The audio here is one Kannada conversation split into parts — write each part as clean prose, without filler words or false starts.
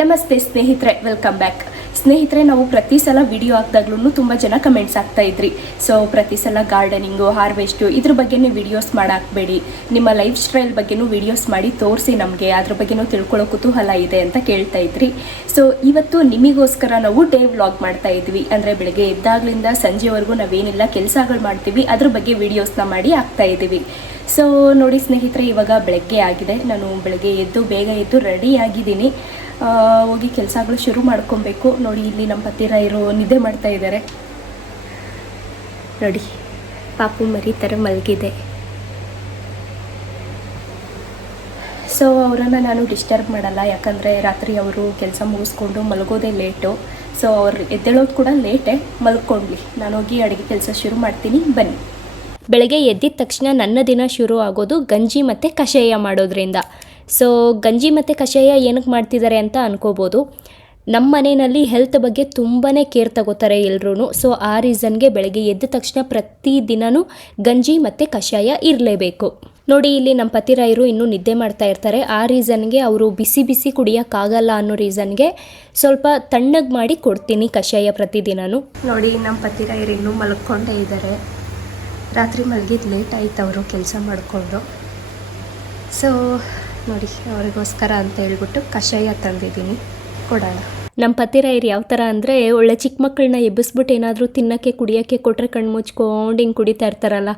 ನಮಸ್ತೆ ಸ್ನೇಹಿತರೆ, ವೆಲ್ಕಮ್ ಬ್ಯಾಕ್. ಸ್ನೇಹಿತರೆ, ನಾವು ಪ್ರತಿ ಸಲ ವಿಡಿಯೋ ಹಾಕಿದಾಗ್ಲೂ ತುಂಬ ಜನ ಕಮೆಂಟ್ಸ್ ಆಗ್ತಾ ಇದ್ರಿ. ಸೊ ಪ್ರತಿ ಸಲ ಗಾರ್ಡನಿಂಗು, ಹಾರ್ವೆಸ್ಟು ಇದ್ರ ಬಗ್ಗೆನೇ ವಿಡಿಯೋಸ್ ಮಾಡಾಕಬೇಡಿ, ನಿಮ್ಮ ಲೈಫ್ ಸ್ಟೈಲ್ ಬಗ್ಗೆನೂ ವಿಡಿಯೋಸ್ ಮಾಡಿ ತೋರಿಸಿ, ನಮಗೆ ಅದ್ರ ಬಗ್ಗೆನೂ ತಿಳ್ಕೊಳ್ಳೋ ಕುತೂಹಲ ಇದೆ ಅಂತ ಕೇಳ್ತಾ ಇದ್ರಿ. ಸೊ ಇವತ್ತು ನಿಮಗೋಸ್ಕರ ನಾವು ಡೇ ವ್ಲಾಗ್ ಮಾಡ್ತಾ ಇದ್ವಿ. ಅಂದರೆ ಬೆಳಗ್ಗೆ ಎದ್ದಾಗ್ಲಿಂದ ಸಂಜೆವರೆಗೂ ನಾವೇನೆಲ್ಲ ಕೆಲಸಗಳು ಮಾಡ್ತೀವಿ ಅದ್ರ ಬಗ್ಗೆ ವಿಡಿಯೋಸ್ನ ಮಾಡಿ ಹಾಕ್ತಾ ಇದ್ದೀವಿ. ಸೊ ನೋಡಿ ಸ್ನೇಹಿತರೆ, ಇವಾಗ ಬೆಳಗ್ಗೆ ಆಗಿದೆ. ನಾನು ಬೆಳಗ್ಗೆ ಬೇಗ ಎದ್ದು ರೆಡಿ ಆಗಿದ್ದೀನಿ. ಹೋಗಿ ಕೆಲಸಗಳು ಶುರು ಮಾಡ್ಕೊಬೇಕು. ನೋಡಿ, ಇಲ್ಲಿ ನಮ್ಮ ಪತಿರಾಯರು ನಿದ್ದೆ ಮಾಡ್ತಾ ಇದ್ದಾರೆ. ನೋಡಿ, ಪಾಪು ಮರಿ ಥರ ಮಲಗಿದೆ. ಸೊ ಅವರನ್ನು ನಾನು ಡಿಸ್ಟರ್ಬ್ ಮಾಡಲ್ಲ, ಯಾಕಂದರೆ ರಾತ್ರಿ ಅವರು ಕೆಲಸ ಮುಗಿಸ್ಕೊಂಡು ಮಲಗೋದೇ ಲೇಟು. ಸೊ ಅವ್ರು ಎದ್ದೇಳೋದು ಕೂಡ ಲೇಟೇ, ಮಲ್ಕೊಂಡ್ಲಿ. ನಾನು ಹೋಗಿ ಅಡುಗೆ ಕೆಲಸ ಶುರು ಮಾಡ್ತೀನಿ, ಬನ್ನಿ. ಬೆಳಗ್ಗೆ ಎದ್ದಿದ ತಕ್ಷಣ ನನ್ನ ದಿನ ಶುರು ಆಗೋದು ಗಂಜಿ ಮತ್ತು ಕಷಾಯ ಮಾಡೋದ್ರಿಂದ. ಸೊ ಗಂಜಿ ಮತ್ತು ಕಷಾಯ ಏನಕ್ಕೆ ಮಾಡ್ತಿದ್ದಾರೆ ಅಂತ ಅನ್ಕೋಬೋದು. ನಮ್ಮ ಮನೆಯಲ್ಲಿ ಹೆಲ್ತ್ ಬಗ್ಗೆ ತುಂಬಾ ಕೇರ್ ತಗೋತಾರೆ ಎಲ್ಲರೂ. ಸೊ ಆ ರೀಸನ್ಗೆ ಬೆಳಗ್ಗೆ ಎದ್ದ ತಕ್ಷಣ ಪ್ರತಿದಿನವೂ ಗಂಜಿ ಮತ್ತು ಕಷಾಯ ಇರಲೇಬೇಕು. ನೋಡಿ, ಇಲ್ಲಿ ನಮ್ಮ ಪತಿರಾಯರು ಇನ್ನೂ ನಿದ್ದೆ ಮಾಡ್ತಾ ಇರ್ತಾರೆ. ಆ ರೀಸನ್ಗೆ ಅವರು ಬಿಸಿ ಬಿಸಿ ಕುಡಿಯೋಕ್ಕಾಗಲ್ಲ ಅನ್ನೋ ರೀಸನ್ಗೆ ಸ್ವಲ್ಪ ತಣ್ಣಗೆ ಮಾಡಿ ಕೊಡ್ತೀನಿ ಕಷಾಯ ಪ್ರತಿದಿನವೂ. ನೋಡಿ, ನಮ್ಮ ಪತಿರಾಯರು ಇನ್ನೂ ಮಲ್ಕೊಂಡೇ ಇದ್ದಾರೆ. ರಾತ್ರಿ ಮಲಗಿದ್ದು ಲೇಟ್ ಆಯ್ತು ಅವರು ಕೆಲಸ ಮಾಡಿಕೊಂಡು. ಸೊ ನೋಡಿ, ಅವ್ರಿಗೋಸ್ಕರ ಅಂತ ಹೇಳ್ಬಿಟ್ಟು ಕಷಾಯ ತಂದಿದ್ದೀನಿ, ಕೊಡೋಣ. ನಮ್ಮ ಪತಿರಾಯರು ಯಾವ ಥರ ಅಂದರೆ, ಒಳ್ಳೆ ಚಿಕ್ಕ ಮಕ್ಕಳನ್ನ ಎಬ್ಬಿಸ್ಬಿಟ್ಟು ಏನಾದರೂ ತಿನ್ನೋಕ್ಕೆ ಕುಡಿಯೋಕ್ಕೆ ಕೊಟ್ಟರೆ ಕಣ್ಣು ಮುಚ್ಕೊಂಡು ಹಿಂಗೆ ಕುಡಿತಾ ಇರ್ತಾರಲ್ಲ,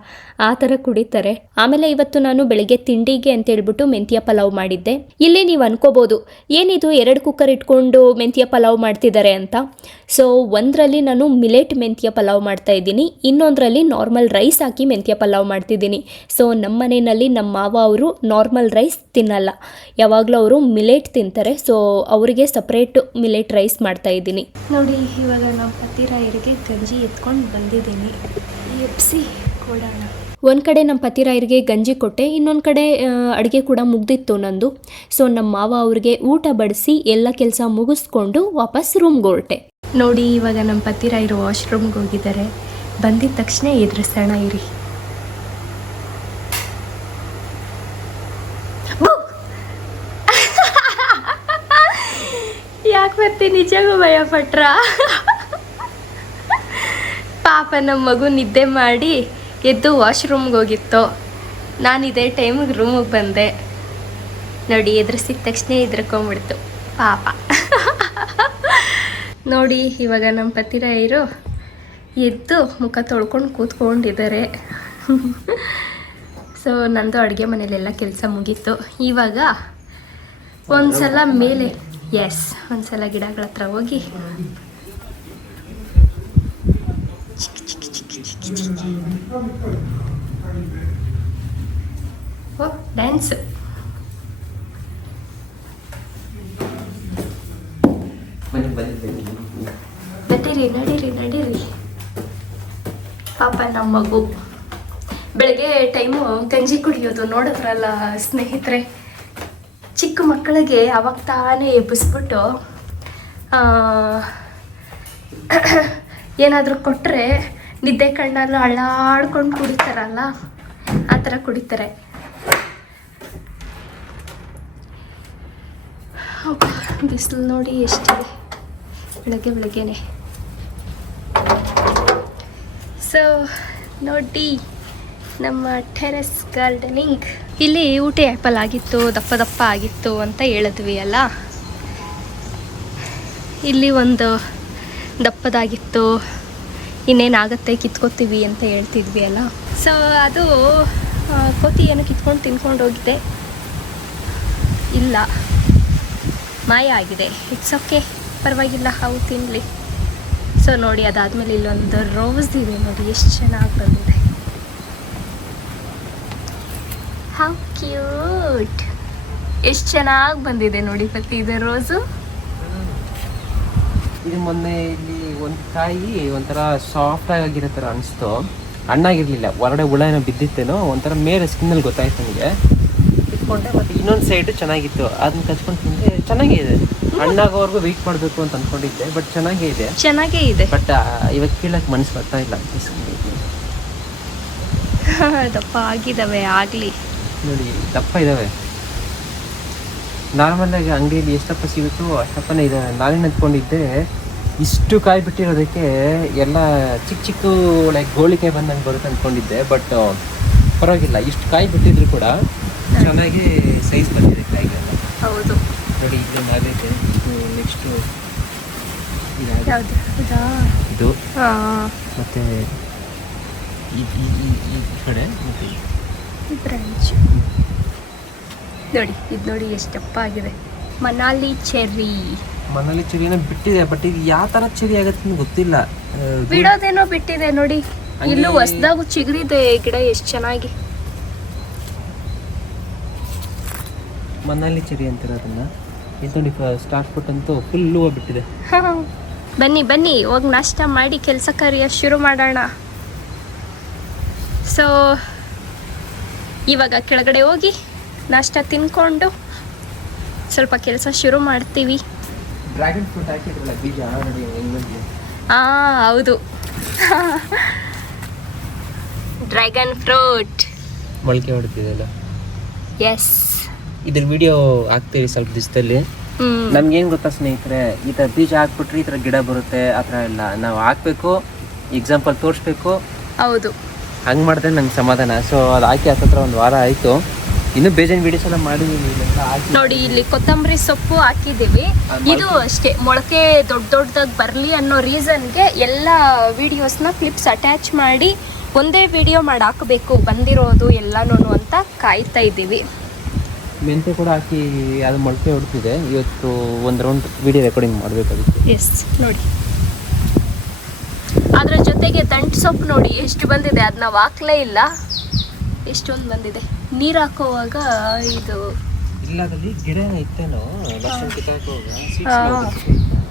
ಆ ಥರ ಕುಡಿತಾರೆ. ಆಮೇಲೆ ಇವತ್ತು ನಾನು ಬೆಳಗ್ಗೆ ತಿಂಡಿಗೆ ಅಂತ ಹೇಳ್ಬಿಟ್ಟು ಮೆಂತ್ಯ ಪಲಾವ್ ಮಾಡಿದ್ದೆ. ಇಲ್ಲಿ ನೀವು ಅನ್ಕೋಬೋದು, ಏನಿದು 2 ಕುಕ್ಕರ್ ಇಟ್ಕೊಂಡು ಮೆಂತ್ಯ ಪಲಾವ್ ಮಾಡ್ತಿದ್ದಾರೆ ಅಂತ. ಸೊ ಒಂದರಲ್ಲಿ ನಾನು ಮಿಲೆಟ್ ಮೆಂತ್ಯ ಪಲಾವ್ ಮಾಡ್ತಾ ಇದ್ದೀನಿ, ಇನ್ನೊಂದರಲ್ಲಿ ನಾರ್ಮಲ್ ರೈಸ್ ಹಾಕಿ ಮೆಂತ್ಯ ಪಲಾವ್ ಮಾಡ್ತಿದ್ದೀನಿ. ಸೊ ನಮ್ಮ ಮನೆಯಲ್ಲಿ ನಮ್ಮ ಮಾವ ಅವರು ನಾರ್ಮಲ್ ರೈಸ್ ತಿನ್ನಲ್ಲ, ಯಾವಾಗಲೂ ಅವರು ಮಿಲೆಟ್ ತಿಂತಾರೆ. ಸೊ ಅವರಿಗೆ ಸಪ್ರೇಟ್ ಮಿಲೆಟ್ ರೈಸ್ ಮಾಡ್ತಾ ಇದ್ದೀನಿ. ನೋಡಿ, ಇವಾಗ ನಮ್ಮ ಪತಿರಾಯರಿಗೆ ಗಂಜಿ ಎತ್ಕೊಂಡು ಬಂದಿದ್ದೀನಿ, ಎಪ್ಸಿ ಕೊಡೋಣ. ಒಂದು ಕಡೆ ನಮ್ಮ ಪತಿರಾಯರಿಗೆ ಗಂಜಿ ಕೊಟ್ಟೆ, ಇನ್ನೊಂದು ಕಡೆ ಅಡುಗೆ ಕೂಡ ಮುಗ್ದಿತ್ತು ನಂದು. ಸೊ ನಮ್ಮ ಮಾವ ಅವ್ರಿಗೆ ಊಟ ಬಡಿಸಿ ಎಲ್ಲ ಕೆಲಸ ಮುಗಿಸ್ಕೊಂಡು ವಾಪಸ್ ರೂಮ್ಗೆ ಹೊರಟೆ. ನೋಡಿ, ಇವಾಗ ನಮ್ಮ ಪತಿರಾಯರು ವಾಶ್ರೂಮ್ಗೆ ಹೋಗಿದ್ದಾರೆ. ಬಂದಿದ ತಕ್ಷಣ ಎದುರಿಸೋಣ ಇರಿ. ಯಾಕೆ ಮತ್ತೆ ನಿಜಗೂ ಭಯ ಪಟ್ರ? ಪಾಪ ನಮ್ಮ ಮಗು ನಿದ್ದೆ ಮಾಡಿ ಎದ್ದು ವಾಶ್ರೂಮ್ಗೆ ಹೋಗಿತ್ತು. ನಾನು ಇದೇ ಟೈಮಿಗೆ ರೂಮಿಗೆ ಬಂದೆ. ನೋಡಿ, ಎದುರಿಸಿದ ತಕ್ಷಣ ಎದ್ರಕೊಂಡ್ಬಿಡ್ತು ಪಾಪ. ನೋಡಿ, ಇವಾಗ ನಮ್ಮ ಪತಿರಾಯರು ಎದ್ದು ಮುಖ ತೊಳ್ಕೊಂಡು ಕೂತ್ಕೊಂಡಿದ್ದಾರೆ. ಸೊ ನಂದು ಅಡುಗೆ ಮನೇಲೆಲ್ಲ ಕೆಲಸ ಮುಗೀತು. ಇವಾಗ ಒಂದ್ಸಲ ಮೇಲೆ ಒಂದ್ಸಲ ಗಿಡಗಳ ಹತ್ರ ಹೋಗಿ ಡ್ಯಾನ್ಸ್. ನಡೀರಿ ಪಾಪ ನಮ್ಮ ಮಗು ಬೆಳಗ್ಗೆ ಟೈಮು ಗಂಜಿ ಕುಡಿಯೋದು ನೋಡಿದ್ರಲ್ಲ ಸ್ನೇಹಿತರೆ. ಚಿಕ್ಕ ಮಕ್ಕಳಿಗೆ ಅವಾಗ ತಾನೇ ಎಬ್ಬಿಸ್ಬಿಟ್ಟು ಏನಾದರೂ ಕೊಟ್ಟರೆ ನಿದ್ದೆ ಕಣ್ಣಲ್ಲಿ ಅಳ್ಳಾಡ್ಕೊಂಡು ಕುಡಿತಾರಲ್ಲ, ಆ ಥರ ಕುಡಿತಾರೆ. ಬಿಸಿಲು ನೋಡಿ ಎಷ್ಟಿದೆ ಬೆಳಗ್ಗೆನೆ. ಸೊ ನೋಡಿ, ನಮ್ಮ ಟೆರೆಸ್ ಗಾರ್ಡನಿಂಗ್. ಇಲ್ಲಿ ಊಟಿ ಆ್ಯಪಲ್ ಆಗಿತ್ತು, ದಪ್ಪ ಆಗಿತ್ತು ಅಂತ ಹೇಳಿದ್ವಿ ಅಲ್ಲ. ಇಲ್ಲಿ ಒಂದು ದಪ್ಪದಾಗಿತ್ತು, ಇನ್ನೇನಾಗತ್ತೆ ಕಿತ್ಕೋತೀವಿ ಅಂತ ಹೇಳ್ತಿದ್ವಿ ಅಲ್ಲ. ಸೊ ಅದು ಕೋತಿ ಏನು ಕಿತ್ಕೊಂಡು ತಿನ್ಕೊಂಡು ಹೋಗಿದೆ, ಇಲ್ಲ ಮಾಯ ಆಗಿದೆ. ಇಟ್ಸ್ ಓಕೆ, ಪರವಾಗಿಲ್ಲ, ಅವು ತಿನ್ನಲಿ. ಸೊ ನೋಡಿ, ಅದಾದಮೇಲೆ ಇಲ್ಲೊಂದು ರೋಸ್ ಇದೆ ನೋಡಿ, ಎಷ್ಟು ಚೆನ್ನಾಗಿ ಬಂದಿದೆ. ಹೌ ಕ್ಯೂಟ್, ಎಷ್ಟು ಚೆನ್ನಾಗಿ ಬಂದಿದೆ ನೋಡಿ ಪತಿ ಇದೆ ರೋಸು. ಇದು ಮೊನ್ನೆ ಇಲ್ಲಿ ಒಂದು ಕಾಯಿ ಒಂಥರ ಸಾಫ್ಟ್ ಆಗಿರೋ ಥರ ಅನಿಸ್ತು, ಹಣ್ಣಾಗಿರ್ಲಿಲ್ಲ. ಹೊರಗಡೆ ಹುಳ ಏನೋ ಬಿದ್ದಿತ್ತೇನೋ, ಒಂಥರ ಮೇಲೆ ಸ್ಕಿನ್ನಲ್ಲಿ ಗೊತ್ತಾಯ್ತು ನನಗೆ. ಕಿತ್ಕೊಂಡೆ, ಮತ್ತು ಇನ್ನೊಂದು ಸೈಡು ಚೆನ್ನಾಗಿತ್ತು, ಅದನ್ನ ಕಚ್ಕೊಂಡು ತಿಂದೆ. ಚೆನ್ನಾಗೇ ಇದೆ, ಹಣ್ಣಾಗೋವರೆಗೂ ವೆಯ್ಟ್ ಮಾಡಬೇಕು ಅಂತ ಅಂದ್ಕೊಂಡಿದ್ದೆ, ಬಟ್ ಚೆನ್ನಾಗೇ ಇದೆ. ಬಟ್ ಇವಾಗ ಕೀಳಕ್ಕೆ ಮನಸ್ಸು ಬರ್ತಾ ಇಲ್ಲ. ದಪ್ಪ ಆಗಿದ್ದಾವೆ, ಆಗಲಿ ನೋಡಿ, ದಪ್ಪ ಇದ್ದಾವೆ. ನಾರ್ಮಲಾಗಿ ಅಂಗಡಿಯಲ್ಲಿ ಎಷ್ಟಪ್ಪ ಸಿಗುತ್ತೋ ಅಷ್ಟಪ್ಪನೇ ಇದೆ. ನಾನೇನು ಅಂದ್ಕೊಂಡಿದ್ದೆ ಇಷ್ಟು ಕಾಯಿ ಬಿಟ್ಟಿರೋದಕ್ಕೆ ಎಲ್ಲ ಚಿಕ್ಕ ಚಿಕ್ಕ ಲೈಕ್ ಗೋಳಿಕಾಯಿ ಬಂದಂಗೆ ಬರುತ್ತೆ ಅಂದ್ಕೊಂಡಿದ್ದೆ. ಬಟ್ ಪರವಾಗಿಲ್ಲ, ಇಷ್ಟು ಕಾಯಿ ಬಿಟ್ಟಿದ್ರು ಕೂಡ ಚೆನ್ನಾಗಿ ಸೈಜ್ ಬಂದಿದೆ ಕಾಯಿಗೆಲ್ಲ. ಹೌದು ನೋಡಿ, ಇದೊಂದು ಆಗೈತೆ. ನೆಕ್ಸ್ಟು ಇದು ಮತ್ತೆ ಈ ಕಡೆ ಬ್ರಾಂಚ್ ನೋಡಿ, ಇದು ನೋಡಿ ಎಷ್ಟಪ್ಪ ಆಗಿದೆ. ಮನಾಲಿ ಚೆರಿನ ಬಿಟ್ಟಿದೆ, ಬಟ್ ಇದು ಯಾವ ತರ ಚೆರಿ ಆಗತ್ತೆ ಗೊತ್ತಿಲ್ಲ. ಬಿಡೋದೇನೋ ಬಿಟ್ಟಿದೆ ನೋಡಿ. ಇಲ್ಲೂ ಹೊಸದಾಗೂ ಚಿಗುರಿದೆ ಗಿಡ, ಎಷ್ಟು ಚೆನ್ನಾಗಿ. ಮನಾಲಿ ಚೆರಿ ಅಂತಾರೆ ಅದನ್ನ. ಇದು ನೋಡಿ, ಸ್ಟಾರ್ ಫುಟ್ ಅಂತೂ ಫುಲ್ ಹೂವು ಬಿಟ್ಟಿದೆ. ಬನ್ನಿ ಬನ್ನಿ, ಹೋಗಿ ನಾಷ್ಟ ಮಾಡಿ ಕೆಲಸ ಕಾರ್ಯ ಶುರು ಮಾಡೋಣ. ಸೊ ಇವಾಗ ಕೆಳಗಡೆ ಹೋಗಿ ನಾಷ್ಟ ತಿನ್ಕೊಂಡು ಸ್ವಲ್ಪ ಕೆಲಸ ಶುರು ಮಾಡ್ತೀವಿ. ಡ್ರ್ಯಾಗನ್ ಫ್ರೂಟ್ ಹಾಕಿದ್ರಲ್ಲ ಬೀಜ, ನೋಡಿ ಹೆಂಗ್ ಬಂದಿದೆ. ಹೌದು, ಡ್ರ್ಯಾಗನ್ ಫ್ರೂಟ್ ಮೊಳಕೆ ಹೊಡ್ತಿದೆಲ್ಲ. ಎಸ್, ಇದ್ರ ವಿಡಿಯೋ ಹಾಕ್ತೀವಿ ಸ್ವಲ್ಪ ದಿವಸದಲ್ಲಿ. ನಮ್ಗೇನು ಗೊತ್ತಾ ಸ್ನೇಹಿತರೆ, ಈ ಥರ ಬೀಜ ಹಾಕ್ಬಿಟ್ರೆ ಈ ಥರ ಗಿಡ ಬರುತ್ತೆ ಆ ಥರ ಎಲ್ಲ ನಾವು ಹಾಕ್ಬೇಕು, ಎಕ್ಸಾಂಪಲ್ ತೋರಿಸ್ಬೇಕು. ಹೌದು, ಹಂಗೆ ಮಾಡಿದ್ರೆ ನಂಗೆ ಸಮಾಧಾನ. ಸೊ ಅದು ಹಾಕಿ ಹತ್ತತ್ರ ಒಂದು ವಾರ ಆಯಿತು. ಇನ್ನೂ ಬೇಜಾನ್ ವಿಡಿಯೋಸ್ ಎಲ್ಲ ಮಾಡಿದ್ದೀವಿ. ನೋಡಿ ಇಲ್ಲಿ ಕೊತ್ತಂಬರಿ ಸೊಪ್ಪು ಹಾಕಿದ್ದೀವಿ. ಇದು ಅಷ್ಟೇ, ಮೊಳಕೆ ದೊಡ್ಡದಾಗಿ ಬರಲಿ ಅನ್ನೋ ರೀಸನ್ಗೆ ಎಲ್ಲ ವಿಡಿಯೋಸ್ನ ಕ್ಲಿಪ್ಸ್ ಅಟ್ಯಾಚ್ ಮಾಡಿ ಒಂದೇ ವಿಡಿಯೋ ಮಾಡಿ ಹಾಕಬೇಕು ಬಂದಿರೋದು ಎಲ್ಲನೂ ಅಂತ ಕಾಯ್ತಾ ಇದ್ದೀವಿ. ಮೆಂತೆ ಕೂಡ ಹಾಕಿ ಅದು ಮೊಳಕೆ ಹೊಡ್ತಿದೆ. ಇವತ್ತು ಒಂದು ರೌಂಡ್ ವಿಡಿಯೋ ರೆಕಾರ್ಡಿಂಗ್ ಮಾಡಬೇಕಾಗಿತ್ತು. ಎಸ್, ನೋಡಿ ಅದರ ಜೊತೆಗೆ ದಂಟು ಸೊಪ್ಪು ನೋಡಿ ಎಷ್ಟು ಬಂದಿದೆ. ಅದು ನಾವು ಹಾಕ್ಲೇ ಇಲ್ಲ, ಎಷ್ಟೊಂದು ಬಂದಿದೆ. ನೀರು ಹಾಕೋವಾಗ ಇದು ಇಲ್ಲದಲ್ಲಿ ಗಿಡ ಇತ್ತೇನೋ,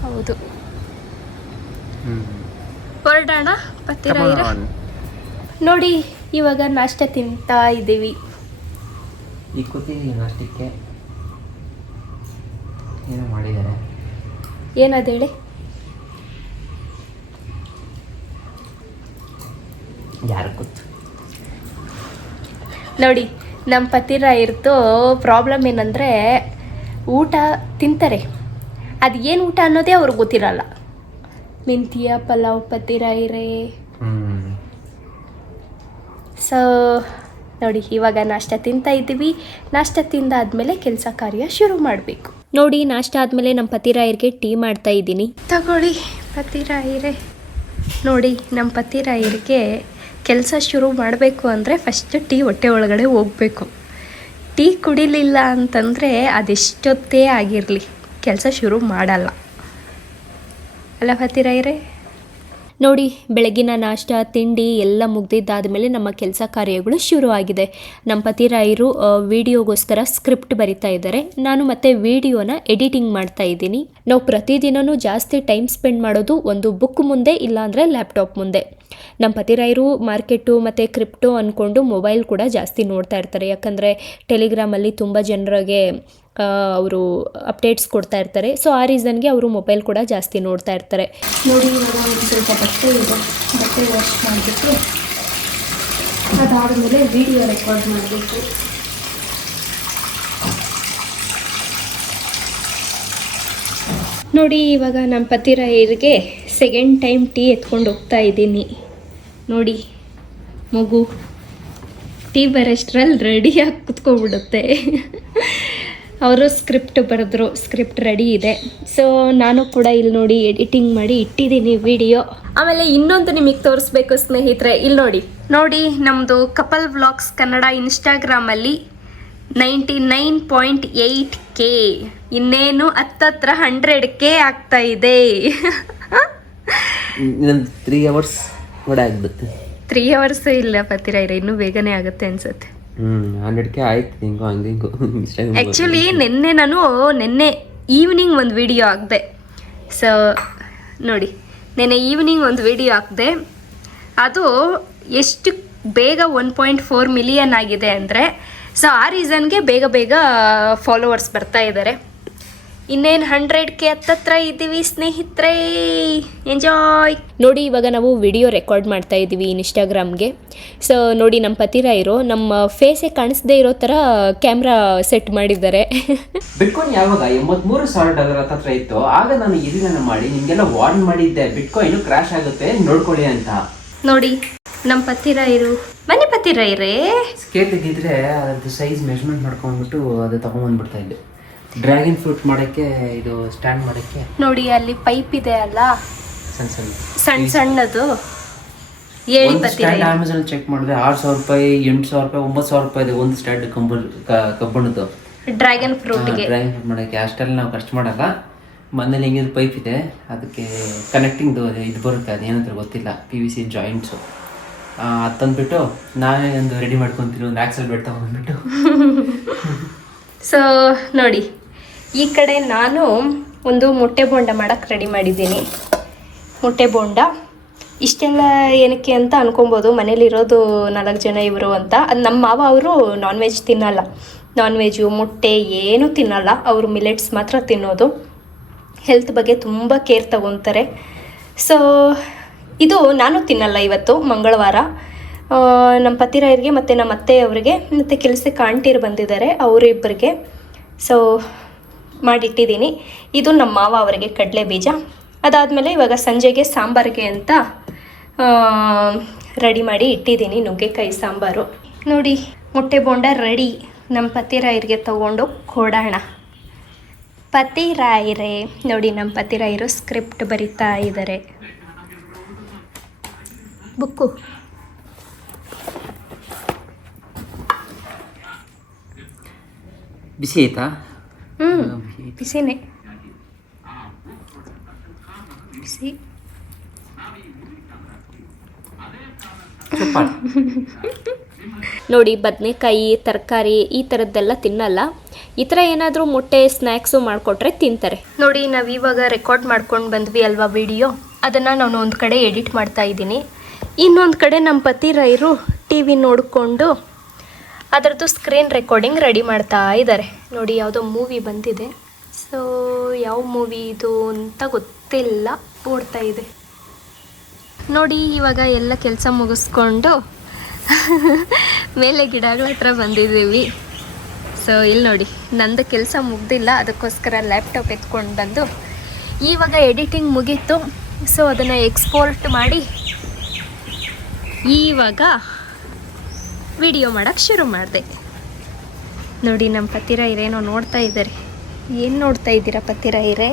ಹೌದು. ಹೊರಡೋಣ ಪತ್ತಿರ. ನೋಡಿ ಇವಾಗ ನಾಷ್ಟ ತಿಂತಾ ಇದ್ದೀವಿ. ಈ ಕೂತಿದ್ದೀವಿ ನಾಷ್ಟಕ್ಕೆ. ಏನೋ ಮಾಡಿದ್ದಾರೆ, ಏನದು ಹೇಳಿ. ಯಾರು ಗೊತ್ತು. ನೋಡಿ ನಮ್ಮ ಪತಿರಾಯರ್ದು ಪ್ರಾಬ್ಲಮ್ ಏನಂದರೆ ಊಟ ತಿಂತಾರೆ, ಅದು ಏನು ಊಟ ಅನ್ನೋದೇ ಅವ್ರಿಗೆ ಗೊತ್ತಿರಲ್ಲ. ಮೆಂತ್ಯ ಪಲಾವ್ ಪತಿರಾಯರೇ. ಸೊ ನೋಡಿ ಇವಾಗ ನಾಷ್ಟ ತಿಂತಾ ಇದ್ದೀವಿ. ನಾಷ್ಟ ತಿಂದಾದ್ಮೇಲೆ ಕೆಲಸ ಕಾರ್ಯ ಶುರು ಮಾಡಬೇಕು. ನೋಡಿ ನಾಷ್ಟ ಆದಮೇಲೆ ನಮ್ಮ ಪತಿರಾಯರಿಗೆ ಟೀ ಮಾಡ್ತಾ ಇದ್ದೀನಿ. ತಗೊಳ್ಳಿ ಪತಿರಾಯರೇ. ನೋಡಿ ನಮ್ಮ ಪತಿರಾಯರಿಗೆ ಕೆಲಸ ಶುರು ಮಾಡಬೇಕು ಅಂದರೆ ಫಸ್ಟ್ ಟೀ ಹೊಟ್ಟೆ ಒಳಗಡೆ ಹೋಗಬೇಕು. ಟೀ ಕುಡಿಲಿಲ್ಲ ಅಂತಂದರೆ ಅದೆಷ್ಟೊತ್ತೇ ಆಗಿರಲಿ ಕೆಲಸ ಶುರು ಮಾಡಲ್ಲ ಅಲ್ಲ ಪತಿರಾಯರೇ. ನೋಡಿ ಬೆಳಗಿನ ನಾಷ್ಟ ತಿಂಡಿ ಎಲ್ಲ ಮುಗ್ದಿದ್ದಾದಮೇಲೆ ನಮ್ಮ ಕೆಲಸ ಕಾರ್ಯಗಳು ಶುರು ಆಗಿದೆ. ನಮ್ಮ ಪತಿರಾಯರು ವಿಡಿಯೋಗೋಸ್ಕರ ಸ್ಕ್ರಿಪ್ಟ್ ಬರಿತಾ ಇದ್ದಾರೆ. ನಾನು ಮತ್ತೆ ವಿಡಿಯೋನ ಎಡಿಟಿಂಗ್ ಮಾಡ್ತಾ ಇದ್ದೀನಿ. ನಾವು ಪ್ರತಿದಿನವೂ ಜಾಸ್ತಿ ಟೈಮ್ ಸ್ಪೆಂಡ್ ಮಾಡೋದು ಒಂದು ಬುಕ್ ಮುಂದೆ, ಇಲ್ಲಾಂದರೆ ಲ್ಯಾಪ್ಟಾಪ್ ಮುಂದೆ. ನಮ್ಮ ಪತಿರಾಯರು ಮಾರ್ಕೆಟು ಮತ್ತು ಕ್ರಿಪ್ಟೋ ಅಂದ್ಕೊಂಡು ಮೊಬೈಲ್ ಕೂಡ ಜಾಸ್ತಿ ನೋಡ್ತಾ ಇರ್ತಾರೆ. ಯಾಕಂದರೆ ಟೆಲಿಗ್ರಾಮಲ್ಲಿ ತುಂಬ ಜನರಿಗೆ ಅವರು ಅಪ್ಡೇಟ್ಸ್ ಕೊಡ್ತಾ ಇರ್ತಾರೆ. ಸೊ ಆ ರೀಸನ್ಗೆ ಅವರು ಮೊಬೈಲ್ ಕೂಡ ಜಾಸ್ತಿ ನೋಡ್ತಾ ಇರ್ತಾರೆ. ನೋಡಿ ಇವಾಗ ಒಂದು ಸ್ವಲ್ಪ ಬಟ್ಟೆ ಇದೆ, ಬಟ್ಟೆ ವಾಶ್ ಮಾಡಿಬಿಟ್ಟು ಅದಾದಮೇಲೆ ವಿಡಿಯೋ ರೆಕಾರ್ಡ್ ಮಾಡಬೇಕು. ನೋಡಿ ಇವಾಗ ನಮ್ಮ ಪತಿರಾಯರಿಗೆ ಸೆಕೆಂಡ್ ಟೈಮ್ ಟೀ ಎತ್ಕೊಂಡು ಹೋಗ್ತಾ ಇದ್ದೀನಿ. ನೋಡಿ ಮಗು ಟೀ ಬರೋಷ್ಟ್ರಲ್ಲಿ ರೆಡಿಯಾಗಿ ಕುತ್ಕೊಬಿಡುತ್ತೆ. ಅವರು ಸ್ಕ್ರಿಪ್ಟ್ ಬರೆದ್ರು, ಸ್ಕ್ರಿಪ್ಟ್ ರೆಡಿ ಇದೆ. ಸೊ ನಾನು ಕೂಡ ಇಲ್ಲಿ ನೋಡಿ ಎಡಿಟಿಂಗ್ ಮಾಡಿ ಇಟ್ಟಿದ್ದೀನಿ ವಿಡಿಯೋ. ಆಮೇಲೆ ಇನ್ನೊಂದು ನಿಮಗೆ ತೋರಿಸ್ಬೇಕು ಸ್ನೇಹಿತರೆ, ಇಲ್ಲಿ ನೋಡಿ ನಮ್ಮದು ಕಪಲ್ ವ್ಲಾಗ್ಸ್ ಕನ್ನಡ ಇನ್ಸ್ಟಾಗ್ರಾಮಲ್ಲಿ 99.8K, ಇನ್ನೇನು ಹತ್ತತ್ರ 100K ಆಗ್ತಾ ಇದೆ. 3 hours ಕೂಡ ಆಗ್ಬಿಡುತ್ತೆ. 3 hours ಇಲ್ಲ ಪತಿರಾಯರೇ, ಇನ್ನೂ ಬೇಗನೆ ಆಗುತ್ತೆ ಅನ್ಸುತ್ತೆ. 100K ಆಯ್ತು ಹಿಂಗೋ ಹಂಗಿಂಗೋ. ಆ್ಯಕ್ಚುಲಿ ನಿನ್ನೆ ಈವ್ನಿಂಗ್ ಒಂದು ವಿಡಿಯೋ ಹಾಕಿದೆ. ಸೊ ನೋಡಿ ನೆನ್ನೆ ಈವ್ನಿಂಗ್ ಒಂದು ವಿಡಿಯೋ ಹಾಕಿದೆ. ಅದು ಎಷ್ಟು ಬೇಗ 1.4 ಮಿಲಿಯನ್ ಆಗಿದೆ ಅಂದರೆ, ಸೊ ಆ ರೀಸನ್ಗೆ ಬೇಗ ಫಾಲೋವರ್ಸ್ ಬರ್ತಾ ಇದ್ದಾರೆ. ಇನ್ನೇನು 100K ಹತ್ತತ್ರ ಇದ್ದೀವಿ ಸ್ನೇಹಿತರೆ. ಎಂಜಾಯ್. ನೋಡಿ ಇವಾಗ ನಾವು ವಿಡಿಯೋ ರೆಕಾರ್ಡ್ ಮಾಡ್ತಾ ಇದ್ದೀವಿ ಇನ್ಸ್ಟಾಗ್ರಾಮ್ಗೆ. ಸೊ ನೋಡಿ ನಮ್ಮ ಪತಿರಾಯರು ನಮ್ಮ ಫೇಸೇ ಕಾಣಿಸದೇ ಇರೋ ಥರ ಕ್ಯಾಮ್ರಾ ಸೆಟ್ ಮಾಡಿದ್ದಾರೆ. ಬಿಟ್ಕಾಯಿನ್ ಯಾವಾಗ $83,000 ಹತ್ರ ಇತ್ತು, ಆಗ ನಾನು ಇದನ್ನ ಮಾಡಿ ನಿಮ್ಗೆಲ್ಲ ವಾರ್ನ್ ಮಾಡಿದ್ದೆ, ಬಿಟ್ಕಾಯಿನ್ ಕ್ರಾಶ್ ಆಗುತ್ತೆ ನೋಡ್ಕೊಳ್ಳಿ ಅಂತ. ನೋಡಿ ನಮ್ಮ ಪತಿರಾಯರು, ಬನ್ನಿ ಪತಿರಾಯರೇ. ಸ್ಕೇಲ್ ಇದ್ದಿದ್ರೆ ಅದ್ರದ್ದು ಸೈಜ್ ಮೆಜರ್ಮೆಂಟ್ ಮಾಡ್ಕೊಂಡ್ಬಿಟ್ಟು ಅದು ತಗೊಂಡ್ಬಂದ್ಬಿಡ್ತಾ ಇದ್ದೆ. ಡ್ರ್ಯಾಗನ್ ಫ್ರೂಟ್ ಮಾಡೋಕ್ಕೆ, ಇದು ಸ್ಟ್ಯಾಂಡ್ ಮಾಡೋಕ್ಕೆ. ನೋಡಿ ಅಲ್ಲಿ ಪೈಪ್ ಇದೆ ಅಲ್ಲ, ಸಣ್ಣ ಸಣ್ಣದು. ಹೇಳಿ ಪತಿರಾಯರು. ಅಮೆಝಾನ್ ಚೆಕ್ ಮಾಡಿದ್ರೆ $6,000, $8,000, $9,000 ಇದೆ ಒಂದು ಸ್ಟ್ಯಾಂಡ್ ಕಬ್ಬಣದ್ದು ಡ್ರ್ಯಾಗನ್ ಫ್ರೂಟ್ಗೆ. ಡ್ರ್ಯಾಗನ್ ಫ್ರೂಟ್ ಮಾಡೋಕ್ಕೆ ಅಷ್ಟೆಲ್ಲ ನಾವು ಖರ್ಚು ಮಾಡಲ್ಲ. ಮನೇಲಿ ಹೆಂಗಿದ್ರು ಪೈಪ್ ಇದೆ, ಅದಕ್ಕೆ ಕನೆಕ್ಟಿಂಗ್ ಇದು ಬರುತ್ತೆ, ಅದೇನಂತ ಗೊತ್ತಿಲ್ಲ, PVC ಜಾಯಿಂಟ್ಸು. ಅದು ತಂದುಬಿಟ್ಟು ನಾನೇ ಒಂದು ರೆಡಿ ಮಾಡ್ಕೊತೀನಿ, ಒಂದು ಆಕ್ಸಲ್ ಬೆಡ್ ತಗೊಂಡ್ಬಿಟ್ಟು. ಸೊ ನೋಡಿ ಈ ಕಡೆ ನಾನು ಒಂದು ಮೊಟ್ಟೆ ಬೋಂಡ ಮಾಡೋಕ್ಕೆ ರೆಡಿ ಮಾಡಿದ್ದೀನಿ. ಮೊಟ್ಟೆ ಬೋಂಡ ಇಷ್ಟೆಲ್ಲ ಏನಕ್ಕೆ ಅಂತ ಅನ್ಕೊಬೋದು, ಮನೇಲಿರೋದು 4 ಜನ ಇವರು ಅಂತ. ಅದು ನಮ್ಮ ಮಾವ ಅವರು ನಾನ್ ವೆಜ್ ತಿನ್ನಲ್ಲ, ನಾನ್ ವೆಜ್ಜು ಮೊಟ್ಟೆ ಏನೂ ತಿನ್ನಲ್ಲ, ಅವರು ಮಿಲೆಟ್ಸ್ ಮಾತ್ರ ತಿನ್ನೋದು. ಹೆಲ್ತ್ ಬಗ್ಗೆ ತುಂಬ ಕೇರ್ ತಗೊತಾರೆ. ಸೊ ಇದು ನಾನು ತಿನ್ನಲ್ಲ ಇವತ್ತು ಮಂಗಳವಾರ. ನಮ್ಮ ಪತಿರಾಯರಿಗೆ ಮತ್ತು ನಮ್ಮ ಅತ್ತೆಯವರಿಗೆ ಮತ್ತು ಕೆಲಸಕ್ಕೆ ಆಂಟಿರು ಬಂದಿದ್ದಾರೆ, ಅವರಿಬ್ಬರಿಗೆ. ಸೊ ಮಾಡಿಟ್ಟಿದ್ದೀನಿ. ಇದು ನಮ್ಮ ಮಾವ ಅವರಿಗೆ ಕಡಲೆ ಬೀಜ. ಅದಾದಮೇಲೆ ಇವಾಗ ಸಂಜೆಗೆ ಸಾಂಬಾರಿಗೆ ಅಂತ ರೆಡಿ ಮಾಡಿ ಇಟ್ಟಿದ್ದೀನಿ, ನುಗ್ಗೆಕಾಯಿ ಸಾಂಬಾರು. ನೋಡಿ ಮೊಟ್ಟೆ ಬೋಂಡ ರೆಡಿ. ನಮ್ಮ ಪತಿರಾಯರಿಗೆ ತಗೊಂಡು ಕೊಡೋಣ. ಪತಿರಾಯರೇ ನೋಡಿ, ನಮ್ಮ ಪತಿರಾಯರು ಸ್ಕ್ರಿಪ್ಟ್ ಬರಿತಾ ಇದ್ದಾರೆ. ಬುಕ್ಕು ಬಿಸಿ ಆಯ್ತಾ? ಬಿಸಿನೇ, ಬಿಸಿ. ನೋಡಿ ಬದನೆಕಾಯಿ, ತರಕಾರಿ ಈ ಥರದ್ದೆಲ್ಲ ತಿನ್ನಲ್ಲ. ಈ ಥರ ಏನಾದರೂ ಮೊಟ್ಟೆ ಸ್ನ್ಯಾಕ್ಸು ಮಾಡಿಕೊಟ್ರೆ ತಿಂತಾರೆ. ನೋಡಿ ನಾವು ಇವಾಗ ರೆಕಾರ್ಡ್ ಮಾಡ್ಕೊಂಡು ಬಂದ್ವಿ ಅಲ್ವಾ ವಿಡಿಯೋ, ಅದನ್ನು ನಾನು ಒಂದು ಕಡೆ ಎಡಿಟ್ ಮಾಡ್ತಾ ಇದ್ದೀನಿ. ಇನ್ನೊಂದು ಕಡೆ ನಮ್ಮ ಪತಿರಾಯರು TV ನೋಡಿಕೊಂಡು ಅದರದ್ದು ಸ್ಕ್ರೀನ್ ರೆಕಾರ್ಡಿಂಗ್ ರೆಡಿ ಮಾಡ್ತಾ ಇದ್ದಾರೆ. ನೋಡಿ ಯಾವುದೋ ಮೂವಿ ಬಂದಿದೆ. ಸೊ ಯಾವ ಮೂವಿ ಇದು ಅಂತ ಗೊತ್ತಿಲ್ಲ, ಓಡ್ತಾ ಇದೆ. ನೋಡಿ ಇವಾಗ ಎಲ್ಲ ಕೆಲಸ ಮುಗಿಸ್ಕೊಂಡು ಮೇಲೆ ಗಿಡಗಳ ಹತ್ರ ಬಂದಿದ್ದೀವಿ. ಸೊ ಇಲ್ಲಿ ನೋಡಿ ನಂದು ಕೆಲಸ ಮುಗ್ದಿಲ್ಲ, ಅದಕ್ಕೋಸ್ಕರ ಲ್ಯಾಪ್ಟಾಪ್ ಎತ್ಕೊಂಡು ಬಂದು ಇವಾಗ ಎಡಿಟಿಂಗ್ ಮುಗೀತು. ಸೊ ಅದನ್ನು ಎಕ್ಸ್ಪೋರ್ಟ್ ಮಾಡಿ ಇವಾಗ ವಿಡಿಯೋ ಮಾಡೋಕ್ಕೆ ಶುರು ಮಾಡಿದೆ. ನೋಡಿ ನಮ್ಮ ಪತಿರಾಯರೇನೋ ನೋಡ್ತಾ ಇದ್ದಾರೆ. ಏನು ನೋಡ್ತಾ ಇದ್ದೀರಾ ಪತಿರಾಯರೇ?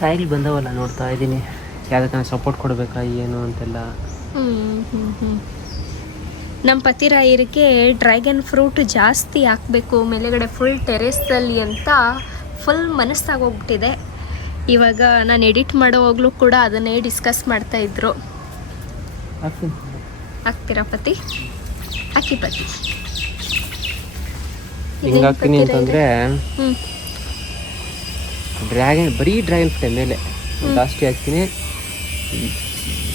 ಕಾಯಿಲೆ ಬಂದವಲ್ಲ, ನೋಡ್ತಾ ಇದ್ದೀನಿ, ಯಾವುದಕ್ಕೆ ಸಪೋರ್ಟ್ ಕೊಡಬೇಕಾ ಏನು ಅಂತೆಲ್ಲ. ನಮ್ಮ ಪತಿರಾಯರಿಗೆ ಡ್ರ್ಯಾಗನ್ ಫ್ರೂಟ್ ಜಾಸ್ತಿ ಹಾಕಬೇಕು ಮೇಲೆಗಡೆ ಫುಲ್ ಟೆರೇಸಲ್ಲಿ ಅಂತ ಫುಲ್ ಮನಸ್ಸಾಗೋಗ್ಬಿಟ್ಟಿದೆ. ಇವಾಗ ನಾನು ಎಡಿಟ್ ಮಾಡೋವಾಗಲೂ ಕೂಡ ಅದನ್ನೇ ಡಿಸ್ಕಸ್ ಮಾಡ್ತಾಯಿದ್ರು. ಹಾಕ್ತೀರಾ ಪತಿ? ಹಾಕಿ ಪತಿ. ಹಿಂಗೆ ಹಾಕ್ತೀನಿ ಅಂತಂದರೆ ಬರೀ ಡ್ರ್ಯಾಗನ್ ಫ್ರೂಟ್ ಮೇಲೆ ಜಾಸ್ತಿ ಹಾಕ್ತೀನಿ,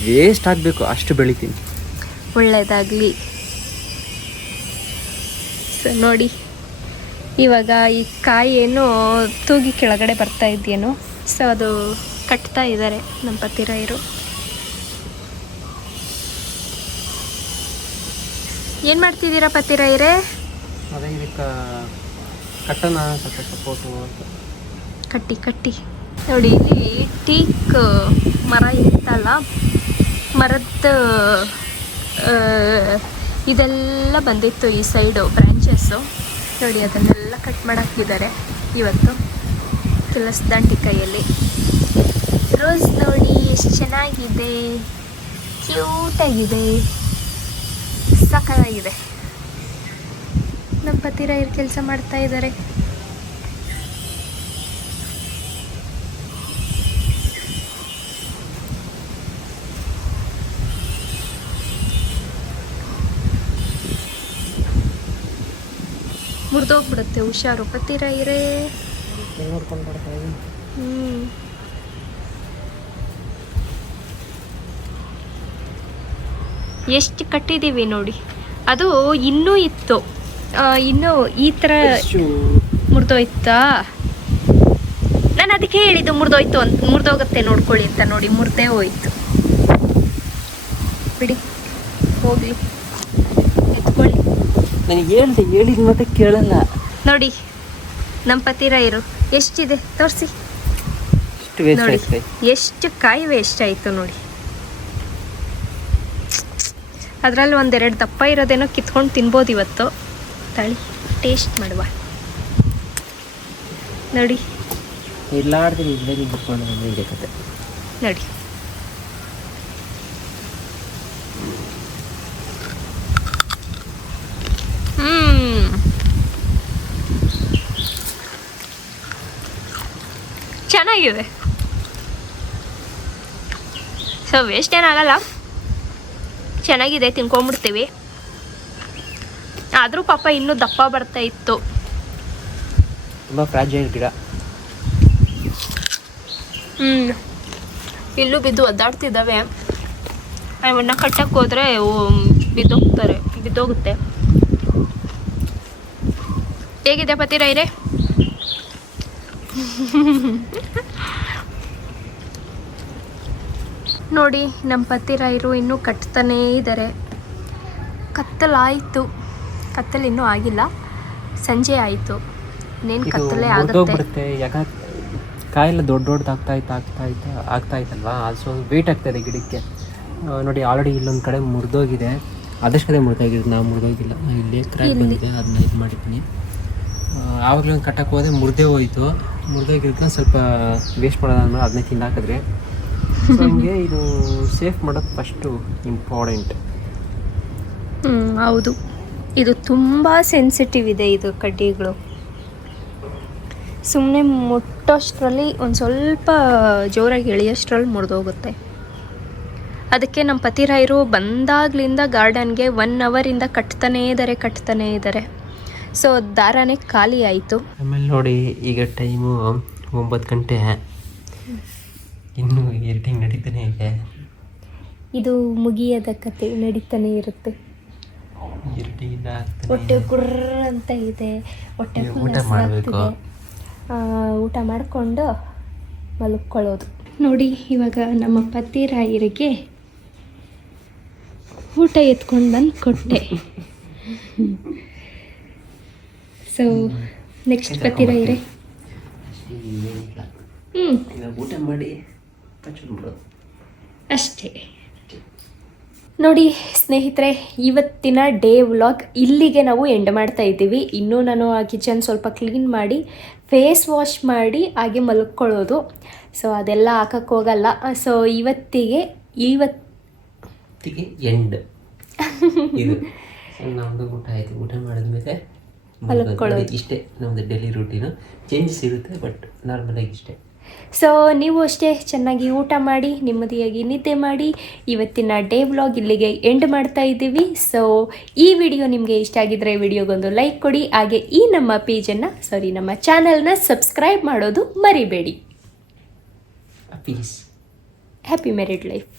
ವೇಸ್ಟ್ ಆಗಬೇಕು ಅಷ್ಟು ಬೆಳಿತೀನಿ. ಒಳ್ಳೆಯದಾಗಲಿ. ಸೊ ನೋಡಿ ಇವಾಗ ಈ ಕಾಯಿ ಏನೋ ತೂಗಿ ಕೆಳಗಡೆ ಬರ್ತಾ ಇದೆಯೇನೋ, ಸೊ ಅದು ಕಟ್ತಾ ಇದ್ದಾರೆ ನಮ್ಮ ಪತಿರಾಯರು. ಏನು ಮಾಡ್ತಿದ್ದೀರಾ ಪತಿರಾಯರೇ? ಅದೇ ಇದಕ್ಕೆ ಕಟ್ಟನ ಸ್ವಲ್ಪ ಸಪೋರ್ಟು ಅಂತ ಕಟ್ಟಿ ನೋಡಿ. ಇಲ್ಲಿ ಟೀಕ್ ಮರ ಇತ್ತಲ್ಲ, ಮರದ ಇದೆಲ್ಲ ಬಂದಿತ್ತು ಈ ಸೈಡು ಬ್ರ್ಯಾಂಚಸ್ಸು. ನೋಡಿ ಅದನ್ನೆಲ್ಲ ಕಟ್ ಮಾಡಾಕಿದ್ದಾರೆ ಇವತ್ತು ಕೆಲಸದಂಟಿ ಕೈಯಲ್ಲಿ. ರೋಸ್ ನೋಡಿ ಎಷ್ಟು ಚೆನ್ನಾಗಿದೆ, ಕ್ಯೂಟಾಗಿದೆ, ಸಖತ್ತಾಗಿದೆ. ನಮ್ಮ ಪತಿರಾಯರು ಕೆಲಸ ಮಾಡ್ತಾ ಇದ್ದಾರೆ. ಮುರಿದೋಗ್ಬಿಡುತ್ತೆ, ಹುಷಾರು ಪತಿರಾಯರೇ. ಎಷ್ಟು ಕಟ್ಟಿದ್ದೀವಿ ನೋಡಿ. ಅದು ಇನ್ನೂ ಇತ್ತು, ಇನ್ನೂ ಈ ಥರ ಮುರಿದೋಯ್ತಾ. ನಾನು ಅದಕ್ಕೆ ಹೇಳಿದ್ದು ಮುರಿದೋಯ್ತು ಅಂತ, ಮುರಿದೋಗುತ್ತೆ ನೋಡ್ಕೊಳ್ಳಿ ಅಂತ. ನೋಡಿ ಮುರಿದೇ ಹೋಯ್ತು. ಬಿಡಿ ಹೋಗ್ಲಿ, ಎತ್ಕೊಳ್ಳಿ. ನನಗೆ ಹೇಳಿದ ಮತ್ತೆ ಕೇಳಲ್ಲ. ನೋಡಿ ನಮ್ಮ ಪತಿರಾಯರು ಎಷ್ಟಿದೆ ತೋರಿಸಿ. ಇಷ್ಟು ವೇಸ್ಟ್ ನೋಡಿ ಆಯ್ತು. ಎಷ್ಟು ಕಾಯಿ ವೇಸ್ಟ್ ಆಯಿತು ನೋಡಿ. ಅದರಲ್ಲಿ ಒಂದೆರಡು ದಪ್ಪ ಇರೋದೇನೋ ಕಿತ್ಕೊಂಡು ತಿನ್ಬೋದು ಇವತ್ತು. ತಳಿ ಟೇಸ್ಟ್ ಮಾಡುವ. ನೋಡಿ ಎಲ್ಲಾಡ್ತೀನಿ ಇಲ್ಲೇ ಬಿಟ್ಕೊಂಡು ಇದೆ ಕತೆ. ನೋಡಿ ಚೆನ್ನಾಗಿದೆ. ಸೊ ವೇಸ್ಟ್ ಏನಾಗಲ್ಲ, ಚೆನ್ನಾಗಿದೆ, ತಿನ್ಕೊಂಬಿಡ್ತೀವಿ. ಆದರೂ ಪಾಪ ಇನ್ನೂ ದಪ್ಪ ಬರ್ತಾ ಇತ್ತು. ತುಂಬ ಫ್ರಾಜೈಲ್ ಗಿಡ. ಇಲ್ಲೂ ಬಿದ್ದು ಒದ್ದಾಡ್ತಿದ್ದಾವೆ. ಅವನ್ನ ಕಟ್ಟಕ್ಕೆ ಹೋದರೆ ಬಿದ್ದೋಗುತ್ತೆ. ಹೇಗಿದೆ ಪತಿರಾಯ್ರೆ? ನೋಡಿ ನಮ್ಮ ಪತಿರಾಯರು ಇನ್ನೂ ಕಟ್ತಾನೇ ಇದ್ದಾರೆ. ಕತ್ತಲಾಯಿತು, ಕತ್ತಲು ಇನ್ನೂ ಆಗಿಲ್ಲ, ಸಂಜೆ ಆಯಿತು. ಇನ್ನೇನು ಕತ್ತಲೇ ಆಗುತ್ತೆ. ಯಾಕಂದ್ರೆ ಕಾಯೆಲ್ಲ ಆಗ್ತಾ ಇತ್ತಲ್ವಾ, ಸೊ ವೇಟ್ ಆಗ್ತಾಯಿದೆ ಗಿಡಕ್ಕೆ. ನೋಡಿ ಆಲ್ರೆಡಿ ಇಲ್ಲೊಂದು ಕಡೆ ಮುರಿದೋಗಿದೆ. ಆದಷ್ಟು ಕಡೆ ಮುರಿದೋಗಿರೋದು, ನಾವು ಮುರಿದೋಗಿಲ್ಲ. ಇಲ್ಲಿ ಕ್ರ್ಯಾಕ್ ಬಂದಿದೆ, ಅದನ್ನ ಇದು ಮಾಡಿದ್ದೀನಿ. ಆವಾಗಲೇ ಒಂದು ಕಟ್ಟಕ್ಕೆ ಹೋದೆ, ಮುರಿದೇ ಹೋಯಿತು. ಮುರಿದೋಗಿರೋದನ್ನ ಸ್ವಲ್ಪ ವೇಸ್ಟ್ ಮಾಡೋದನ್ನ ಅದನ್ನೇ ತಿಂದಾಕಿದ್ರೆ. ಸೊ ಹಂಗೆ ಇದು ಸೇಫ್ ಮಾಡೋದು ಫಸ್ಟು ಇಂಪಾರ್ಟೆಂಟ್. ಹೌದು, ಇದು ತುಂಬ ಸೆನ್ಸಿಟಿವ್ ಇದೆ ಇದು ಕಡ್ಡಿಗಳು. ಸುಮ್ಮನೆ ಮುಟ್ಟೋಷ್ಟರಲ್ಲಿ ಒಂದು ಸ್ವಲ್ಪ ಜೋರಾಗಿ ಎಳೆಯೋಷ್ಟರಲ್ಲಿ ಮುರಿದೋಗುತ್ತೆ. ಅದಕ್ಕೆ ನಮ್ಮ ಪತಿರಾಯರು ಬಂದಾಗ್ಲಿಂದ ಗಾರ್ಡನ್ಗೆ 1 ಅವರಿಂದ ಕಟ್ತಾನೇ ಇದ್ದಾರೆ. ಸೊ ದಾರನೇ ಖಾಲಿ ಆಯಿತು. ಆಮೇಲೆ ನೋಡಿ ಈಗ ಟೈಮು 9 ಗಂಟೆ, ಇನ್ನೂ ಎಡಿಟಿಂಗ್ ನಡೀತಾನೆ ಇದೆ. ಇದು ಮುಗಿಯದ ಕತೆ, ನಡೀತಾನೆ ಇರುತ್ತೆ. ಹೊಟ್ಟೆ ಕುರ್ರ ಅಂತ ಇದೆ, ಹೊಟ್ಟೆ ಊಟ ಮಾಡಬೇಕು. ಊಟ ಮಾಡಿಕೊಂಡು ಮಲ್ಕೊಳ್ಳೋದು. ನೋಡಿ ಇವಾಗ ನಮ್ಮ ಪತಿರಾಯರಿಗೆ ಊಟ ಎತ್ಕೊಂಡು ಬಂದು ಕೊಟ್ಟೆ. ಸೊ ನೆಕ್ಸ್ಟ್ ಪತಿರಾಯರೇ ಊಟ ಮಾಡಿ ಅಷ್ಟೇ. ನೋಡಿ ಸ್ನೇಹಿತರೆ, ಇವತ್ತಿನ ಡೇ ವ್ಲಾಗ್ ಇಲ್ಲಿಗೆ ನಾವು ಎಂಡ್ ಮಾಡ್ತಾ ಇದ್ದೀವಿ. ಇನ್ನೂ ನಾನು ಆ ಕಿಚನ್ ಸ್ವಲ್ಪ ಕ್ಲೀನ್ ಮಾಡಿ ಫೇಸ್ ವಾಶ್ ಮಾಡಿ ಹಾಗೆ ಮಲ್ಕೊಳ್ಳೋದು. ಸೊ ಅದೆಲ್ಲ ಹಾಕಕ್ಕೆ ಹೋಗಲ್ಲ. ಸೊ ಇವತ್ತಿಗೆ ಎಂಡ್ ಇದು. ನಮ್ಮದು ಊಟ ಆಯಿತು. ಊಟ ಮಾಡಿದ್ಮೇಲೆ ಮಲ್ಕೊಳ್ಳೋದು ಇಷ್ಟೇ ನಮ್ಮದು ಡೈಲಿ ರೂಟೀನು. ಚೇಂಜಸ್ ಇರುತ್ತೆ, ಬಟ್ ನಾರ್ಮಲಾಗಿ ಇಷ್ಟೇ. ಸೊ ನೀವು ಅಷ್ಟೇ ಚೆನ್ನಾಗಿ ಊಟ ಮಾಡಿ ನೆಮ್ಮದಿಯಾಗಿ ನಿದ್ದೆ ಮಾಡಿ ಇವತ್ತಿನ ಡೇ ವ್ಲಾಗ್ ಇಲ್ಲಿಗೆ ಎಂಡ್ ಮಾಡ್ತಾ ಇದ್ದೀವಿ. ಸೊ ಈ ವಿಡಿಯೋ ನಿಮಗೆ ಇಷ್ಟ ಆಗಿದ್ರೆ ವಿಡಿಯೋಗೊಂದು ಲೈಕ್ ಕೊಡಿ. ಹಾಗೆ ಈ ನಮ್ಮ ಚಾನಲ್ನ ಸಬ್ಸ್ಕ್ರೈಬ್ ಮಾಡೋದು ಮರಿಬೇಡಿ. ಪೀಸ್. Happy married life.